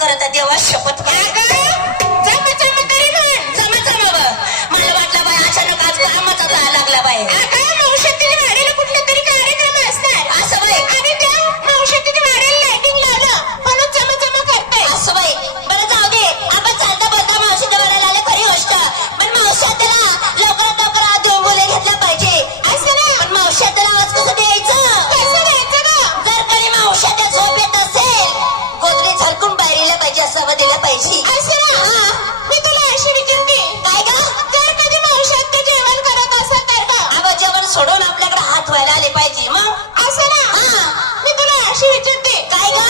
करत आहे देवा शपथ मला वाटलं बाई अचानक आज कामाचा जायला लागला बाई मावशेतीच्या वाडीला कुठला तरी कार्यक्रम असणार असं बाई आणि त्या मावशेतीच्या वाडीला लाइटिंग लावलं म्हणून चमचम करताय असं बाई बरं जाऊ दे आपण चालता बोलता मावशीच्या वाड्याला आले खरी गोष्ट पण मावशी त्याला लवकरात लवकर आत देऊन बोले घेतला पाहिजे असं ना पण मावशी त्याला आवाज कसं द्यायचं कसं द्यायचं का जर कधी मावशी त्या झोप येत असेल गोदरी झलकून बाहेर पाहिजे असं आवाज दिला पाहिजे असं ना मी तुला अशी विचारते काय का जर कधी मावशात ते जेवण करत असत तर का अगं जेवण सोडून आपल्याकडे हात व्हायला आले पाहिजे मग असं ना मी तुला अशी विचारते काय का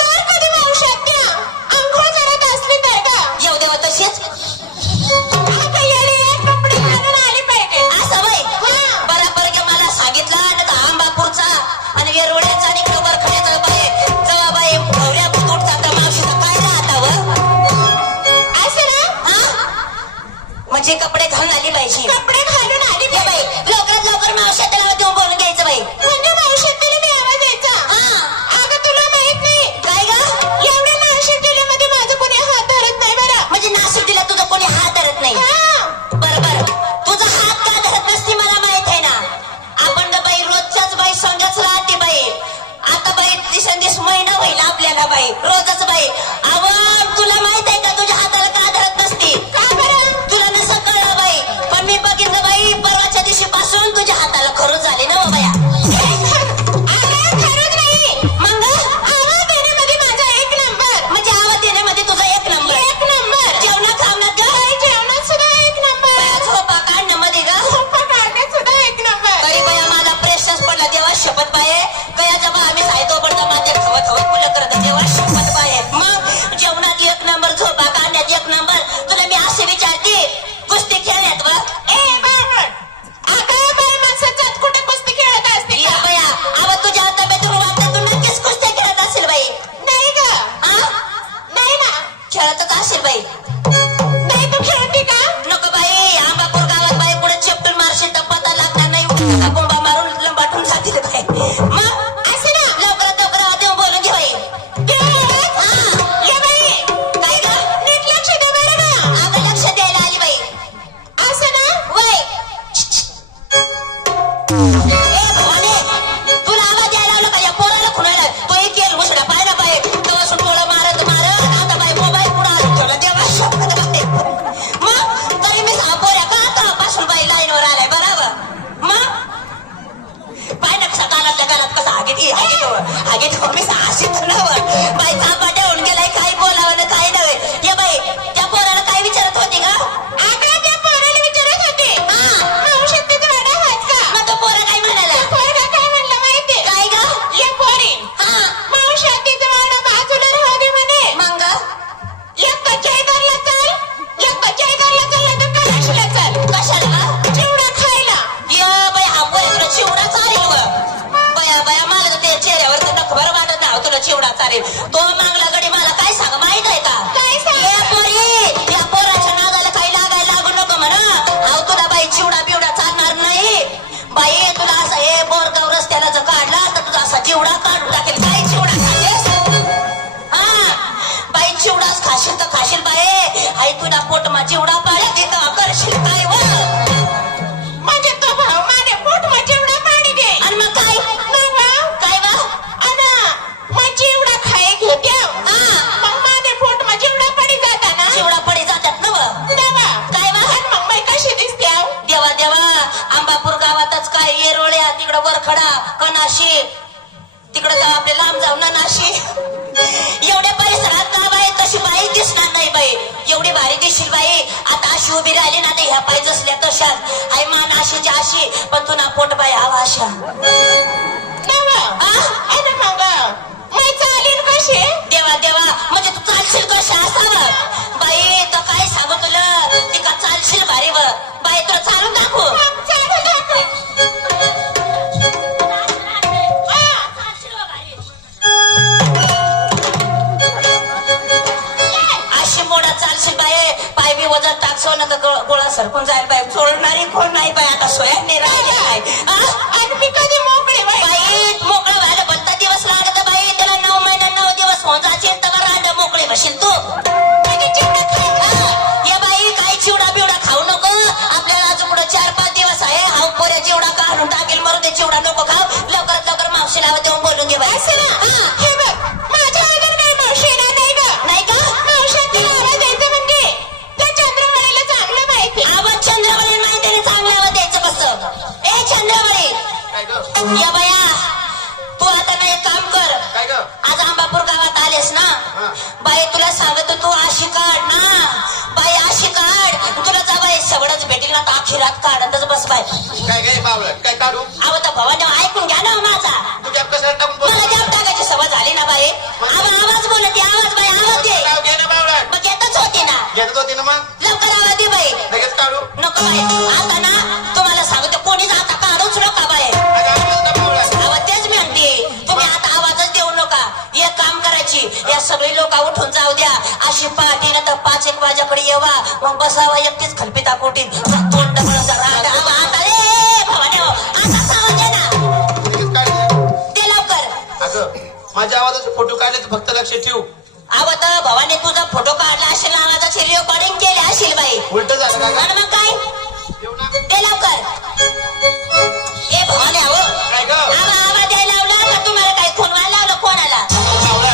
जर कधी मावशात त्या अंघोळ करत असली तर का येऊ देवा तशीच आता याला कपडे घालून आली पाहिजे असं बाई बरोबर की मला सांगितलं आणि आंबापूरचा आणि वेरोड्याचा आणि इकडं वरखड्याचा बाई जवा बाई भवऱ्या बुतूट जाता मावशीचं काय राहतावं असं ना म्हणजे कपडे घालून आली पाहिजे कपडे घालून आली ये बाई लवकरात लवकर मावशी त्याला देऊन बोलून घ्यायचं बाई म्हणजे मावशेतीला मी आवाज द्यायचा अगं तुला माहित नाही काय ग एवढ्या मावशेतीमध्ये माझं कोणी हात धरत नाही बरं म्हणजे नाशिक दिला तुझं कोणी हात धरत नाही बरोबर तुझा हात का धरत नसती मला माहित आहे ना आपण तर बाई रोजच्याच बाई संगच राहते बाई आता बाई दिवसेंदिवस महिना होईल आपल्याला बाई रोजच बाई आवड तुला माहित आहे का तुझ्या हाताला का धरत नसती का बरं तुला नसं कळलं बाई पण मी बघितलं बाई परवाच्या दिवशी पासून तुझ्या हाताला खरंच झाले ना हो बाया खरंच नाही मग आवाज देण्यामध्ये माझा एक नंबर म्हणजे आवाज देण्यामध्ये तुझा एक नंबर जेवणात खावण्यात ग जेवणात सुद्धा एक नंबर झोपा काढण्यामध्ये ग झोपा काढण्यात सुद्धा एक नंबर तरी बया मला प्रेशच पडला देवा शपथ पाये कया जेव्हा आम्ही सायदो पडता माझ्या खवत खवत मुलं करत देवा शपथ पाये मग जेवणात एक नंबर झोपा काढण्यात एक नंबर तुला मी असे विचारते कुस्ती खेळण्यात व आता बाई माणसाच्यात कुठे कुस्ती खेळत असते या बया आवाज तुझ्या तब्येतून वाटतं तू नक्कीच कुस्त्या खेळत असेल बाई नाही का नाही ना खेळतच असेल बाई नाही तू खेळते का नको बाई आंबापूर गावात बाई पुढे चेपटून मारशील तर पता लागणार नाही बोंबा मारून लंबाटून जातील बाई मग असं ना लवकरात लवकर आत येऊन बोलून घे बाई ये बाई काय ग नीट लक्ष दे बरं का अगं लक्ष द्यायला आली बाई असं ना वय ए भवाने तुला आवाज यायला लागला का या पोराला खुणायला तो एक केल मुसडा पाहिला बाई तेव्हा सुटवलं मारत आता बाई मोबाईल पुढे आलो ठेवला देवा शपथ बाई मग तरी मी पोऱ्या का आता पासून बाई लाईनवर आलाय बरोबर मग पाय नक्षा गालातल्या गालात कसा आगीत मी साहसी तर नव्हतं बाई चापा ठेवून गेलाय काही बोलावं ना काही नव्हे ये बाई त्या पोराला काय विचारत होती का आता त्या पोराला विचारत होते मावशेतीचा वाडा हात का मग तो पोरा काय म्हणाला पोरगा काय म्हणलं माहितीये काय ग ये पोरी मावशेतीचा वाडा बाजूला राहू दे म्हणे मग एक जयगरला चल एक जयगरला चल तर कलाशीला चल कशाला चिवडा खायला ये बाई हा पोरा तुला चिवडा चालेल व बया बया मला तर ते चेहऱ्यावर तर नखभर वाटत नाही तुला चिवडा चालेल तो मागला गडी मला काय सांग माहित आहे का काय सांग? ये पोरी या पोराच्या नादाला काही लागायला लागू नको म्हणा अहो तुला बाई चिवडा बिवडा चालणार नाही बाई तुला असा हे बोरगाव रस्त्याला जर काढला तर तुझा असा चिवडा काढून टाकेल काय चिवडा खातेस बाई चिवडाच खाशील तर खाशील बाई आई तुला पोटमा चिवडा पाणी देत करशील काय व म्हणजे तो भाऊ माझ्या पोटमा चिवडा पाणी दे आणि मग काय काय वा अना मग चिवडा खाय घेते मग माझ्या पोटमा चिवडा पडी जाता ना चिवडा पडी जातात ना व देवा काय वा आणि मग बाई कशी दिसते देवा देवा आंबापूर गावातच काय येरोळ्या तिकडं वरखडा कनाशी तिकडं जाऊ आपले लांब जाऊ ना नाशी एवढ्या परिसरात गाव आहे तशी बाई दिसणार नाही बाई एवढी भारी दिसशील बाई आता अशी उभी राहिली ना ते ह्या पाय जसल्या तशाच आई मान अशीची अशी पण तू ना पोट बाई हवा अशा अरे मग मी चालीन कशी देवा देवा म्हणजे तू चालशील कशा असावं बाई तर काय सांगू तुला ती का चालशील भारी व बाई तुला चालून दाखवू चालू दाखव अशी मोडा चालशील बाई पाय बी वजन टाकसो ना तर गोळा सरकून जाईल बाई चोरणारी कोण नाही बाई आता सोयाने राहिली काय आणि मी कधी मोकळी बाई मोकळा व्हायला बत्ता दिवस लागत बाई त्याला 9 महिना 9 दिवस होऊन जाशील तर रांड मोकळे बशील या बाया तू आता ना एक काम कर. काय ग? आज आंबापूर गावात आलेस ना हा. बाई तुला सांगतो तू अशी काढ ना बाई अशी काढ तुला जा बाई सगळंच भेटेल ना तर अखिरात काढतच बस बाई. काय काय बावळ काय काढू? अहो तर भवानी ऐकून घ्या ना माझा. तू कॅप कशाला टाकून बोल? मला जाम टाकायची सवय झाली ना बाई. आवाज बोलते आवाज बाई आवाज दे. नाव घे ना बावळ. मग येतच होती ना घेत होती ना मग लवकर आवाज दे बाई. लगेच काढू. नको बाई आता ना तुम्हाला सांगतो कोणीच आता काढूच नका बाई. अगं आवाज ना बावळ. आवाज तेच म्हणते तुम्ही आता आवाजच देऊ नका. एक काम करायची या सगळी लोक उठून जाऊ द्या अशी पहाटे ना तर 5-1 वाजेकडे येवा मग बसावा एकटीच खलपिता कोटीत तोंड डबळ जरा आता रे भवानी आता आवाज दे ना लगेच काढ. दे लवकर. अगं माझ्या आवाजाचे फोटो काढले तर फक्त लक्ष ठेवू. अहो तर भवानी तुझा फोटो काढला असेल आवाजाची रेकॉर्डिंग केली असेल बाई. उलट झालं का ग? आणि मग काय येऊ ना. दे लवकर. ए भवानी अहो काय ग? आवाज द्यायला लावला का तुम्हाला काही खुनवायला लावलं कोणाला? बावळा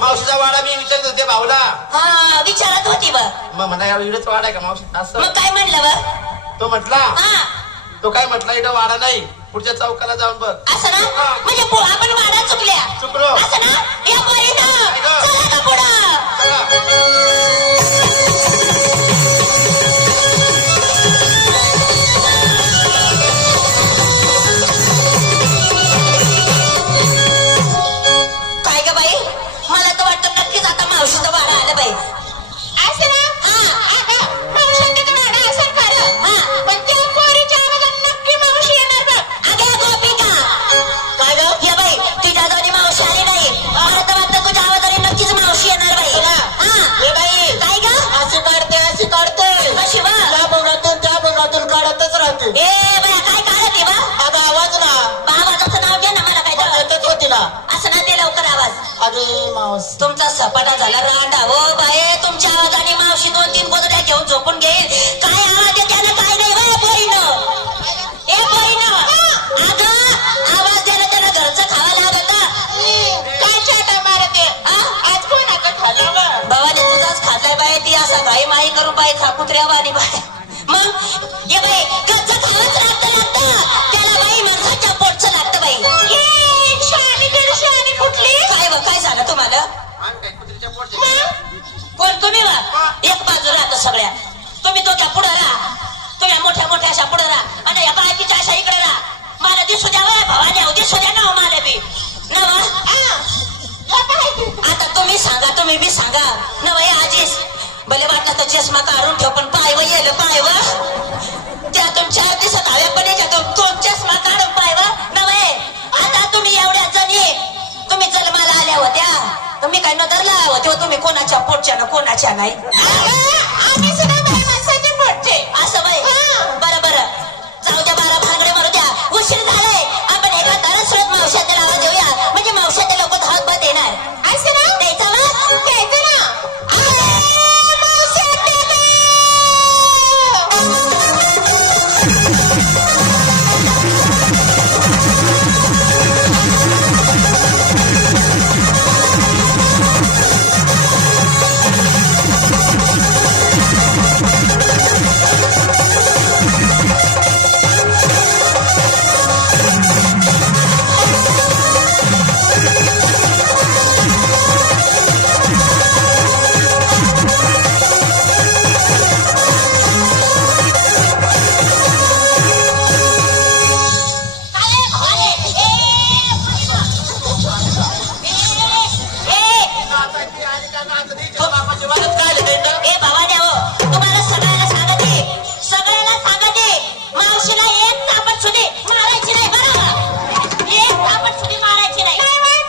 मावशीचा वाडा मी विचारत होते भाऊला. हा विचारत होती बघ. मग म्हणा यावेळी इकडेच वाडा आहे का मावशी असं मग काय म्हणलं बघ? तो म्हटला. हा तो काय म्हटला इथं वाडा नाही पुढच्या चौकाला जाऊन बघ. असं ना म्हणजे आपण वाडा चुकल्या चुकलो. असं ना या पोरीनं चला का पुढं. चला. काय ग बाई मला तर वाटतं नक्कीच आता मावशीचं वाडा आलं बाई. असं ना अगं मावशांनी तर वाडा असेल खरं पण त्या पोरीच्या आवाजात नक्की मावशी येणार बघ. अगे गोपिका काय ग हे बाई तुझ्या दोन्ही मावशी आली बाई. मला तर वाटतं तुझ्या आवाजाने नक्कीच मावशी येणार बाई. हे बाई काय ग अशी काढते कशी बा त्या बघातून त्या बघातून काढतच राहते. ए बाया काय काढत आहे बा. आता आवाज ना आवाजाचं नाव घे ना मला काय तर. येतच होती ना. असं ना ते लवकर आवाज. अरे मावस तुमचा सपाटा झाला रांडा हो बाये तुमच्या आवाजाने मावशी 2-3 गोदड्या घेऊन झोपून घेईल. काय आवाज आहे त्यानं काय नाही बाय पोरीनं. ए पोरीनं अगं आवाज द्यायला त्याला घरचं खावा लागत. काय चाटा मारते आज कोणाकडे खाल्लं बघ. भावाने तुझाच खाल्लाय बाय ती असा घाई माई करून बाई खा कुत्र्यावा आणि बाय मग ये बाई घरचं खावंच लागतं त्याला बाई माणसाच्या पोटचं लागतं बाई. ये शानी दीडशे आणि कुठली काय व काय झालं तुम्हाला? कुत्रीच्या पोटचे. कोण तुम्ही वा एक बाजू राहतो सगळ्या. तुम्ही तो त्या पुढे राहा तुम्ही मोठ्या अशा पुढे राहा आणि या बाकीच्या अशा इकडे राहा. मला दिसू द्या वा भावाने हो दिसू द्या ना मला बी नवा. आता तुम्ही बी सांगा नवा आजीस भले वाटलं तर चष्मा काढून ठेव पण पाय व येल पाय व त्यातून 4 दिवसात हव्या पण याच्यातून 2 चष्मा काढून पाय व नव्हे. आता तुम्ही एवढ्या जणी तुम्ही जन्माला आल्या होत्या तुम्ही काय नदरला होते तुम्ही कोणाच्या पोटच्या ना कोणाच्या नाही. आम्ही सुद्धा बाई माणसाचे पोटचे. असं बाई बरं जाऊ द्या 12 भानगडे मारू द्या. उशीर झालाय आपण एका घरात सुरत मावशाच्या नावा देऊया म्हणजे मावशाचे लोक धावत बत येणार. असं ना द्यायचा वा द्यायचं ना. ए भावाने हो तुम्हाला सगळ्याला सांगते मावशीला एक चापट सुधी मारायची नाही बरोबर. एक चापट सुधी मारायची नाही.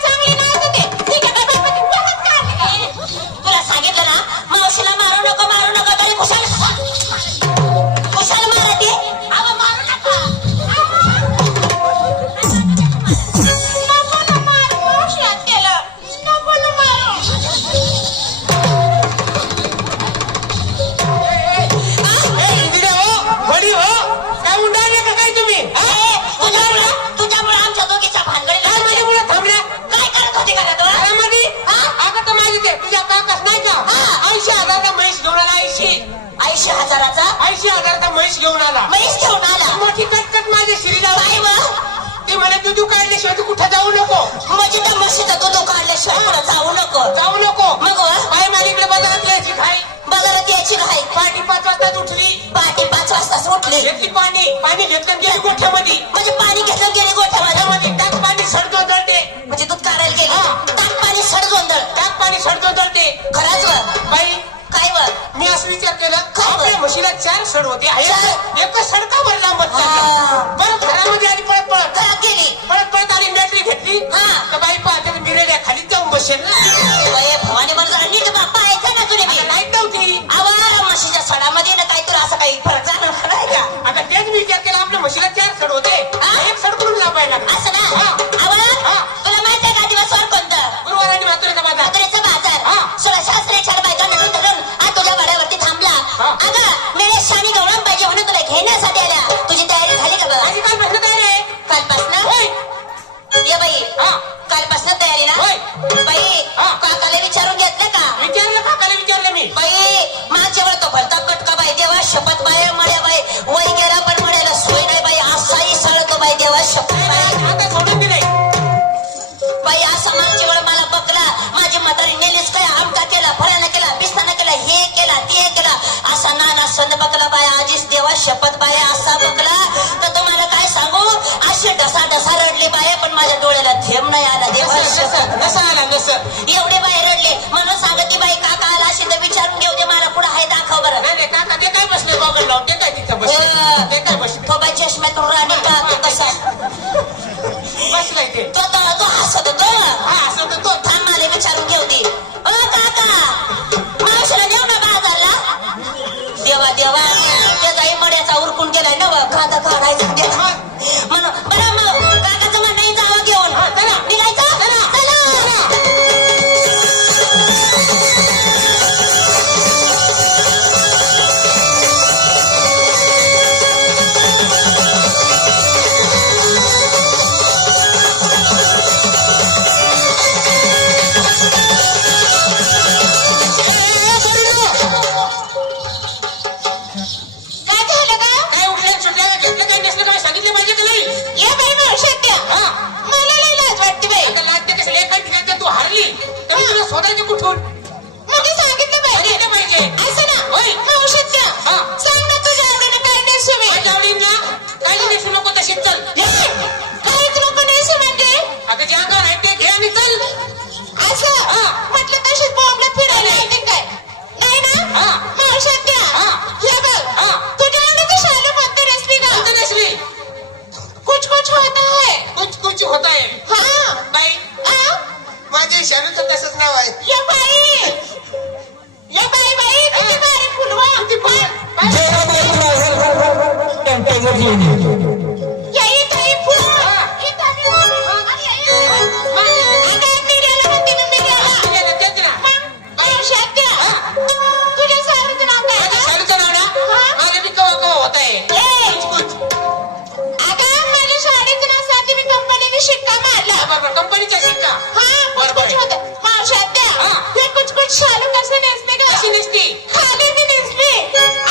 चांगली नाही होते ठीक आहे बाबा परत काढले. तुला सांगितलं ना मावशीला मारू नको तरी कुशाल मारते. अहो मारू नका. नको ना मारू मावशी आत्याला. नको ना मारू. तुझ्यामुळे आमच्या दोघीचा भानगडी थांबल्या काय करत होती का तू? घरामध्ये हा? अगं तर माझी ते तुझ्या काकाच नाही का हा. 80,000चा म्हैस घेऊन आला 80,000चा 80,000चा म्हैस घेऊन आला म्हैस घेऊन आला. मोठी कटकट माझ्या शिरीला काय व ती म्हणे दूध काढल्याशिवाय तू कुठं जाऊ नको. म्हणजे त्या म्हशीचं दूध काढल्याशिवाय पुढे जाऊ नको. जाऊ नको. मग वा? बाई मालिकडे बाजारात यायची घाई. बाजारात यायची घाई. पहाटे 5 वाजताच उठली. पहाटे 5 वाजताच उठली. घेतली पाणी घेतलं गेली गोठ्यामध्ये. म्हणजे पाणी घेतलं गेले गोठ्यामध्ये. त्यामध्ये टाक पाणी सडतो जळते. म्हणजे दूध काढायला गेली. हा. टाक पाणी सड गोंधळ. टाक पाणी सडतो जळते. खरंच व? बाई काय व? मी असं विचार केला काय बरं? आपल्या म्हशीला 4 सड होते. चार? एकच सडकावर लांबत हा. चालला. परत घरामध्ये आली पळत पळत घरात गेली. पळत आली बॅटरी घेतली. हा. तर बाई पाहते बिरेल्या खाली जाऊन बसेल. बाई, भवानी बरं जरा नीट बाप्पा ऐका ना तुला मी. लाईट नव्हती. आवाज म्हशीच्या सडामध्ये ना काय तुला असं काही फरक जाणवणार नाही का? आता तेच मी विचार केला आपल्या म्हशीला 4 सड होते. हा? एक सड करून लावायला लागला. असं ना? हा. आवाज, हा. तुला माहित आहे का दिवसवार कोणतं? गुरुवार आणि म्हाताऱ्याचा बाजार. म्हातारीचा बाजार. हा. 16 छाड बायका नटून धरून आज तुझ्या वाड्यावरती थांबला. हा. अगं मेरे शानी गौरव पाहिजे म्हणून तुला घेण्यासाठी आल्या. तुझी तयारी झाली का बघा? आणि काय म्हणत आहे रे? कालपासनं? होय. ये बाई, हा. कालपासनं तयारी ना? होय. बाई, हा. काकाला विचारून घेतलं का? विचारलं काकाला विचारलं मी. बाई, मागच्या वेळ तो भलता कटका बाई देवा शपथ बाई मळ्या बाई वय गेला पण मळ्याला सोय नाही बाई असाही सळतो बाई देवा शपथ बाई. आता सोडून दिले. बाई असा मागची वेळ मला बकला माझी म्हातारी नेलीच काय आमटा केला फळ्यानं केला बिस्ताना केला हे केला ते केला असा नाना सण बकला बाय आजीच देवा शपथ बाय असा बकला तर तुम्हाला काय सांगू अशी ढसा ढसा रडली बाय पण माझ्या डोळ्याला थेंब नाही आला देवा शपथ. नसं आला नसं. एवढे बाई रडले म्हणून सांगते बाई काका आला अशी तर विचारून घेऊ दे मला पुढे आहे दाखव बरं. नाही काका ते काय बसले गॉगल लावून ते काय तिथं बसले ते काय बसले तो बाई चष्म्यातून राणी का तो कसा बसलाय ते. तो हसत होतो. हा असं तर तो थांब मला विचारून घेऊ दे. ओ काका मावशीला नेऊ ना बाजारला. देवा देवा त्याचाही मड्याचा उरकून गेलाय ना खाता काढायचा गेला म्हणून बरं मग काकाचं म्हणणं नाही जावं घेऊन हा, चला. निघायचं चला. काय झालं का? काय उठल्या सुटल्या घेतलं काय नसलं काय सांगितलं पाहिजे का नाही? ये बाई मावशात्या. हा. मला लई लाज वाटते बाई. आता लागते कसं एका ठिकाणी तू हारली तर मी तुला शोधायचं कुठून? मग सांगितलं पाहिजे. सांगितलं पाहिजे. असं ना? होय. मावशात्या. हा. सांग ना तुझ्या आवडीने काय नेसू मी? माझ्या आवडीला काही नेसू नको तशीच चल. काहीच नको नेसू म्हणजे? आता जे अंगावर आहे ते घे आणि चल. असं? हा. म्हटलं तशीच बॉम्बला फिरायला येते काय? नाही ना? हा. मावशात्या. हा. हे बघ. हा. तुझ्या आवडीचं शालू कोणतं नेसली का? कोणतं नेसली? कुछ कुछ होता है. कुछ होत आहे. हा. बाई आ? माझ्या शालूचं तसंच नाव आहे. ये बाई. ये बाई बाई किती भारी फुलवा. किती फुल? या इथं फुल. हा. इथं आणि अगं मिऱ्याला म्हणते मी मिऱ्याला. आपल्याला तेच ना. मावशात्या. हा. तुझ्या साडीचं नाव काय माझ्या गं? शालूचं नाव ना हा. माझं बी कवा होत आहे. ए, कुछ अगं माझ्या साडीचं नाव साठी मी कंपनीने शिक्का मारला. बरोबर कंपनीचा शिक्का. हा, कुछ बरोबर कुछ आहे. होतं. मावशात्या. हा. हे कुछ कुछ शालू कसं नेसते का? कशी नेसती? खाली बी नेसली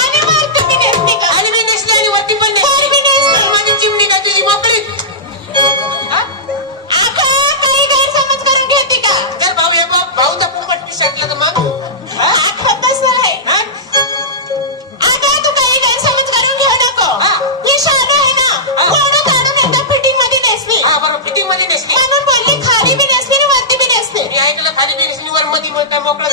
आणि वरती बी नेसली का? खाली बी नेसली आणि वरती पण वर बी नेसली. नेसली. माझी चिमणी काय तुझी मोकळी. हा? अगं काही गैरसमज करून घेते का? जर भाऊ हे भाऊचा पोपट पिसाटला तर मग हा? आठवत तसं आहे. हा? अगं तू काही गैरसमज करून घेऊ नको. हा. ही शालू आहे ना हा. पूर्ण काढून एकदा फिटिंग मध्ये नेसली हा बरोबर फिटिंग मध्ये नेसली. म्हणून बोलली खाली बी नेसली आणि वरती बी नेसली. मी ऐकलं खाली बी नेसली वर मध्ये मोकळं